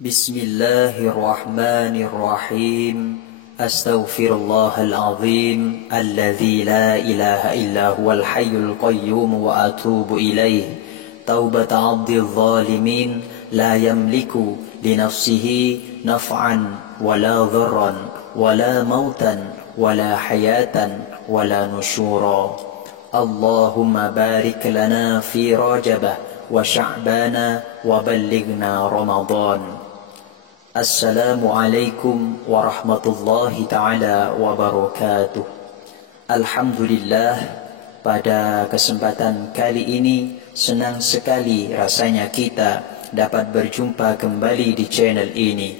Bismillahirrahmanirrahim. Astaghfirullahalazim alladzi la ilaha illa huwal hayyul qayyum wa atubu ilaih. Taubat 'abdil zalimin la yamliku li nafsihi naf'an wala dharran wala mautan wala hayatan wala nusyura. Allahumma barik lana fi Rajabah wa Sya'bana wa ballighna Ramadan. Assalamualaikum warahmatullahi ta'ala wabarakatuh. Alhamdulillah, pada kesempatan kali ini senang sekali rasanya kita dapat berjumpa kembali di channel ini.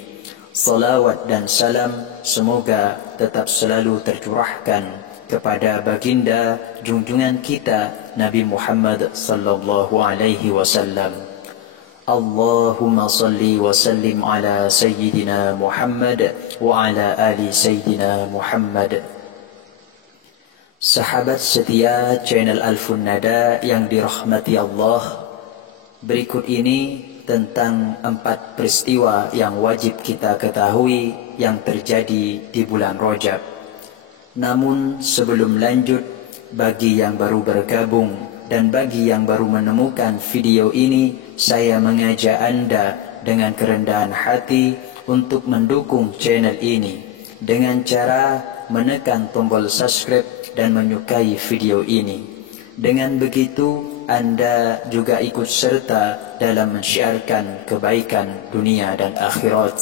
Salawat dan salam semoga tetap selalu tercurahkan kepada baginda junjungan kita Nabi Muhammad sallallahu alaihi wasallam. Allahumma salli wa sallim ala Sayyidina Muhammad wa ala ali Sayyidina Muhammad. Sahabat setia channel Al-Funnada yang dirahmati Allah, berikut ini tentang 4 peristiwa yang wajib kita ketahui yang terjadi di bulan Rajab. Namun sebelum lanjut, bagi yang baru bergabung dan bagi yang baru menemukan video ini, saya mengajak Anda dengan kerendahan hati untuk mendukung channel ini dengan cara menekan tombol subscribe dan menyukai video ini. Dengan begitu, Anda juga ikut serta dalam mensyiarkan kebaikan dunia dan akhirat.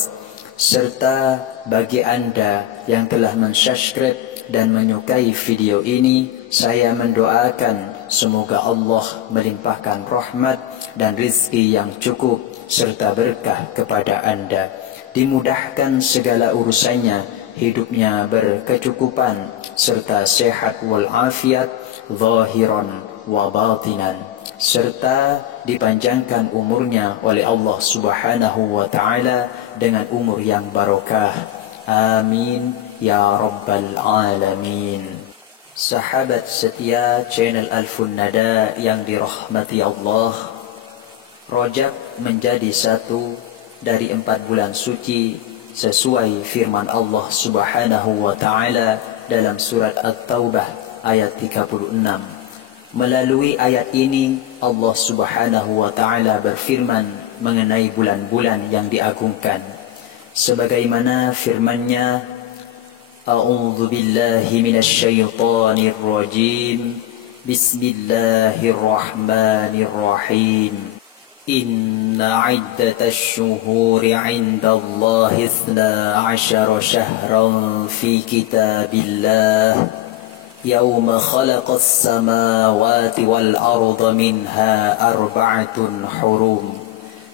Serta bagi Anda yang telah mensubscribe dan menyukai video ini, saya mendoakan semoga Allah melimpahkan rahmat dan rizki yang cukup serta berkah kepada Anda. Dimudahkan segala urusannya, hidupnya berkecukupan serta sehat walafiat zahiran wa batinan, serta dipanjangkan umurnya oleh Allah Subhanahu wa taala dengan umur yang barokah. Amin ya rabbal alamin. Sahabat setia channel Al-Funnada yang dirahmati Allah, Rajab menjadi satu dari 4 bulan suci sesuai firman Allah Subhanahu wa taala dalam surat At-Taubah ayat 36. Melalui ayat ini Allah Subhanahu wa taala berfirman mengenai bulan-bulan yang diagungkan, sebagaimana firman-Nya, A'udzu billahi minasy syaithanir rajim. Bismillahirrahmanirrahim. Inna 'iddatasy syuhuri 'indallahi 12 syahran fi kitabillah yauma khalaqas samawati wal arda minha arba'atun hurum.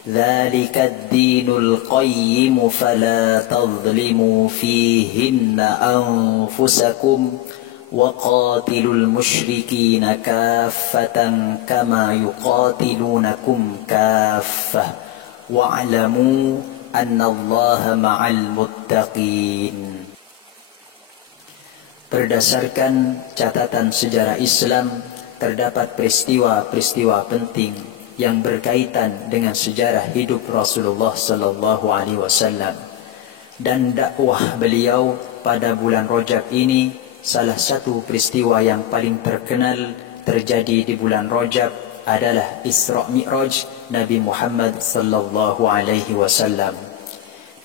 ذلك الدين القيم فلا تظلموا فيهن أنفسكم وقاتلوا المشركين كافة كما يقاتلونكم كافة واعلموا أن الله مع المتقين. Berdasarkan catatan sejarah Islam, terdapat peristiwa-peristiwa penting yang berkaitan dengan sejarah hidup Rasulullah sallallahu alaihi wasallam dan dakwah beliau pada bulan Rajab ini. Salah satu peristiwa yang paling terkenal terjadi di bulan Rajab adalah Isra Mi'raj Nabi Muhammad sallallahu alaihi wasallam.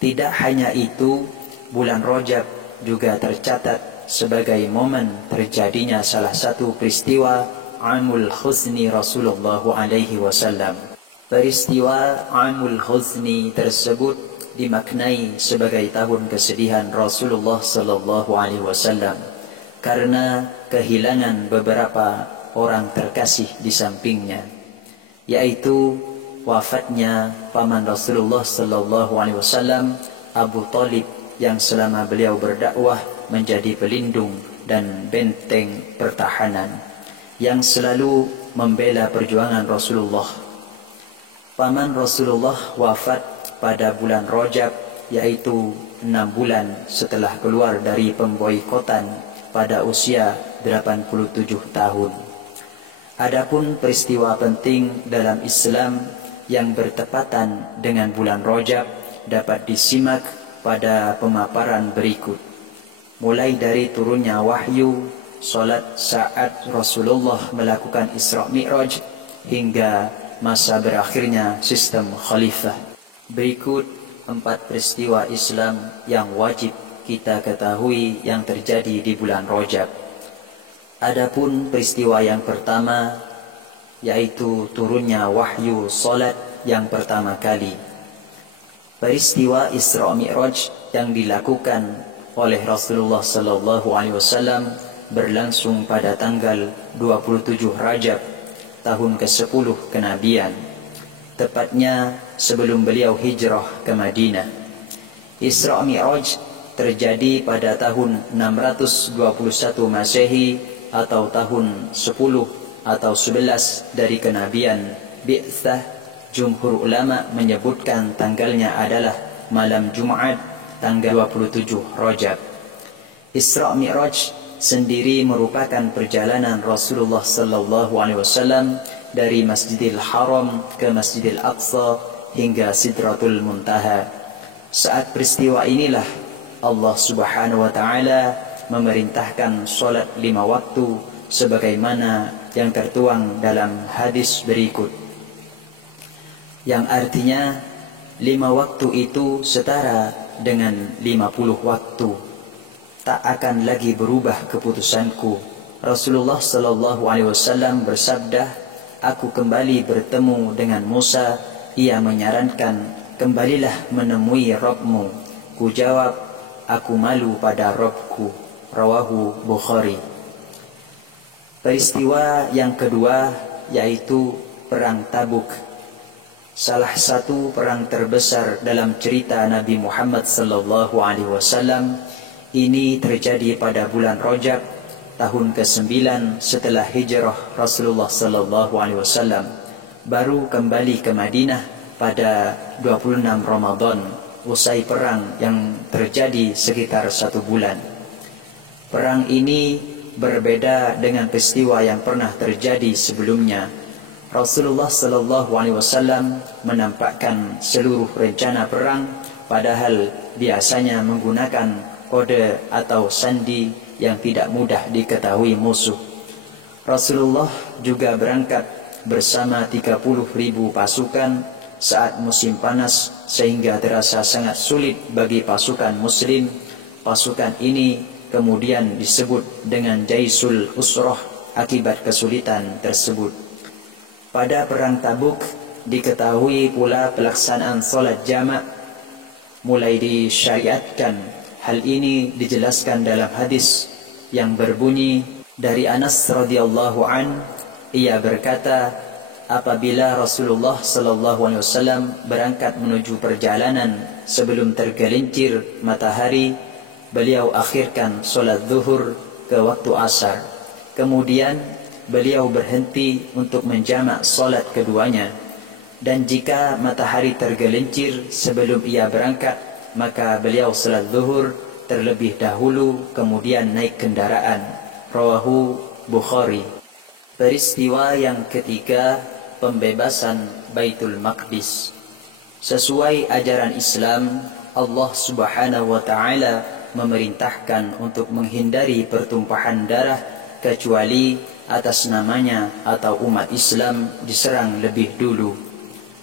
Tidak hanya itu, bulan Rajab juga tercatat sebagai momen terjadinya salah satu peristiwa Amul Huzni Rasulullah alaihi wasallam. Peristiwa Amul Huzni tersebut dimaknai sebagai tahun kesedihan Rasulullah sallallahu alaihi wasallam karena kehilangan beberapa orang terkasih di sampingnya, yaitu wafatnya paman Rasulullah sallallahu alaihi wasallam, Abu Talib, yang selama beliau berdakwah menjadi pelindung dan benteng pertahanan yang selalu membela perjuangan Rasulullah. Paman Rasulullah wafat pada bulan Rajab, yaitu 6 bulan setelah keluar dari pemboikotan pada usia 87 tahun. Adapun peristiwa penting dalam Islam yang bertepatan dengan bulan Rajab dapat disimak pada pemaparan berikut. Mulai dari turunnya wahyu, solat saat Rasulullah melakukan Isra Mi'raj, hingga masa berakhirnya sistem khalifah. Berikut 4 peristiwa Islam yang wajib kita ketahui yang terjadi di bulan Rajab. Adapun peristiwa yang pertama, yaitu turunnya wahyu solat yang pertama kali. Peristiwa Isra Mi'raj yang dilakukan oleh Rasulullah sallallahu alaihi wasallam berlangsung pada tanggal 27 Rajab tahun ke-10 kenabian, tepatnya sebelum beliau hijrah ke Madinah. Isra Mi'raj terjadi pada tahun 621 Masehi atau tahun 10 atau 11 dari kenabian Bi'tsah. Jumhur ulama menyebutkan tanggalnya adalah malam Jumat tanggal 27 Rajab. Isra Mi'raj sendiri merupakan perjalanan Rasulullah sallallahu alaihi wasallam dari Masjidil Haram ke Masjidil Aqsa hingga Sidratul Muntaha. Saat peristiwa inilah Allah Subhanahu wa taala memerintahkan salat 5 waktu sebagaimana yang tertuang dalam hadis berikut, yang artinya 5 waktu itu setara dengan 50 waktu. Tak akan lagi berubah keputusanku. Rasulullah sallallahu alaihi wasallam bersabda, aku kembali bertemu dengan Musa. Ia menyarankan, kembalilah menemui Rabbmu. Ku jawab, aku malu pada Rabbku. Rawahu Bukhari. Peristiwa yang kedua yaitu Perang Tabuk, salah satu perang terbesar dalam cerita Nabi Muhammad sallallahu alaihi wasallam. Ini terjadi pada bulan Rajab tahun ke-9 setelah hijrah Rasulullah sallallahu alaihi wasallam. Baru kembali ke Madinah pada 26 Ramadan usai perang yang terjadi sekitar 1 bulan. Perang ini berbeda dengan peristiwa yang pernah terjadi sebelumnya. Rasulullah sallallahu alaihi wasallam menampakkan seluruh rencana perang, padahal biasanya menggunakan kode atau sandi yang tidak mudah diketahui musuh. Rasulullah juga berangkat bersama 30.000 pasukan saat musim panas, sehingga terasa sangat sulit bagi pasukan muslim. Pasukan ini kemudian disebut dengan Jaisul Usrah akibat kesulitan tersebut. Pada perang Tabuk diketahui pula pelaksanaan salat jamak mulai disyariatkan. Hal ini dijelaskan dalam hadis yang berbunyi dari Anas radhiyallahu an, ia berkata, apabila Rasulullah sallallahu alaihi wasallam berangkat menuju perjalanan sebelum tergelincir matahari, beliau akhirkan salat zuhur ke waktu asar. Kemudian beliau berhenti untuk menjamak salat keduanya. Dan jika matahari tergelincir sebelum ia berangkat, maka beliau salat zuhur terlebih dahulu, kemudian naik kendaraan. Rawahu Bukhari. Peristiwa yang ketiga, pembebasan Baitul Maqdis. Sesuai ajaran Islam, Allah Subhanahu wa taala memerintahkan untuk menghindari pertumpahan darah kecuali atas namanya atau umat Islam diserang lebih dulu.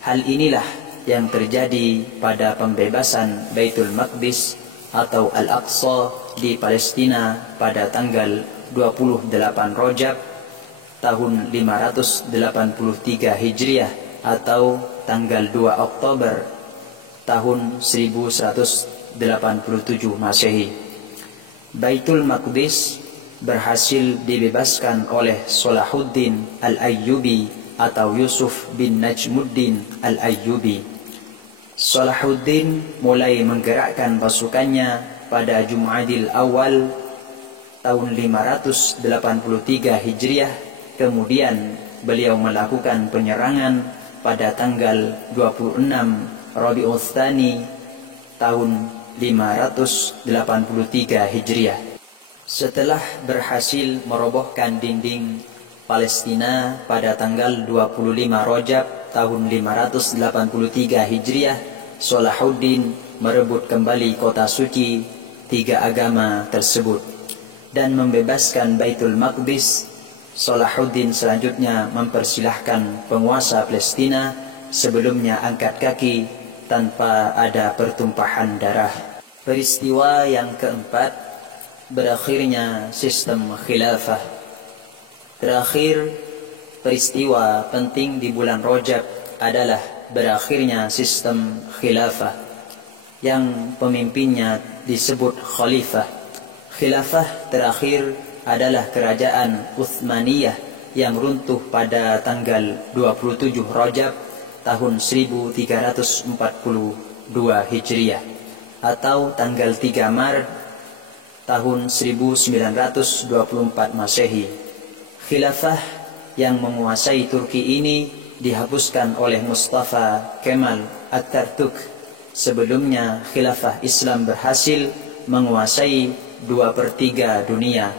Hal inilah yang terjadi pada pembebasan Baitul Maqdis atau Al-Aqsa di Palestina pada tanggal 28 Rajab tahun 583 Hijriah atau tanggal 2 Oktober tahun 1187 Masehi. Baitul Maqdis berhasil dibebaskan oleh Salahuddin Al-Ayyubi atau Yusuf bin Najmuddin Al-Ayyubi. Salahuddin mulai menggerakkan pasukannya pada Jumadil Awal tahun 583 Hijriah. Kemudian beliau melakukan penyerangan pada tanggal 26 Rabiul Tsani tahun 583 Hijriah. Setelah berhasil merobohkan dinding Palestina pada tanggal 25 Rajab tahun 583 Hijriah, Salahuddin merebut kembali kota suci tiga agama tersebut dan membebaskan Baitul Maqdis. Salahuddin selanjutnya mempersilahkan penguasa Palestina sebelumnya angkat kaki tanpa ada pertumpahan darah. Peristiwa yang keempat, berakhirnya sistem khilafah. Terakhir, peristiwa penting di bulan Rajab adalah berakhirnya sistem khilafah yang pemimpinnya disebut khalifah. Khilafah terakhir adalah kerajaan Utsmaniyah yang runtuh pada tanggal 27 Rajab tahun 1342 Hijriah atau tanggal 3 Maret tahun 1924 Masehi. Khilafah yang menguasai Turki ini dihapuskan oleh Mustafa Kemal Atatürk. Sebelumnya khilafah Islam berhasil menguasai 2/3 dunia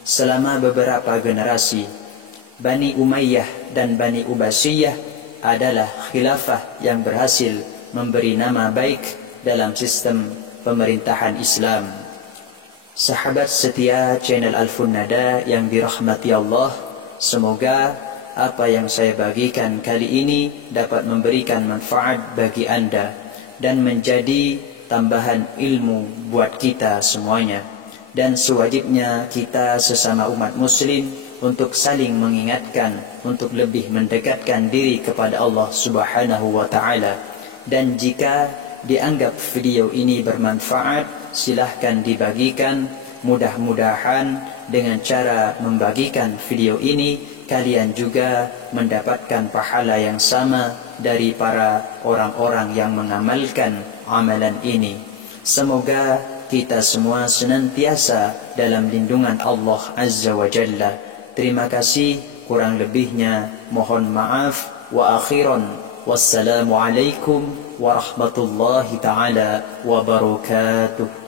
selama beberapa generasi. Bani Umayyah dan Bani Ubasyiyah adalah khilafah yang berhasil memberi nama baik dalam sistem pemerintahan Islam. Sahabat setia channel Alfun Nada yang dirahmati Allah, semoga apa yang saya bagikan kali ini dapat memberikan manfaat bagi Anda dan menjadi tambahan ilmu buat kita semuanya. Dan sewajibnya kita sesama umat muslim untuk saling mengingatkan, untuk lebih mendekatkan diri kepada Allah Subhanahu wa ta'ala. Dan jika dianggap video ini bermanfaat, silahkan dibagikan. Mudah-mudahan dengan cara membagikan video ini kalian juga mendapatkan pahala yang sama dari para orang-orang yang mengamalkan amalan ini. Semoga kita semua senantiasa dalam lindungan Allah Azza wa Jalla. Terima kasih, kurang lebihnya mohon maaf. Wa akhiran, wassalamu alaikum warahmatullahi ta'ala wabarakatuh.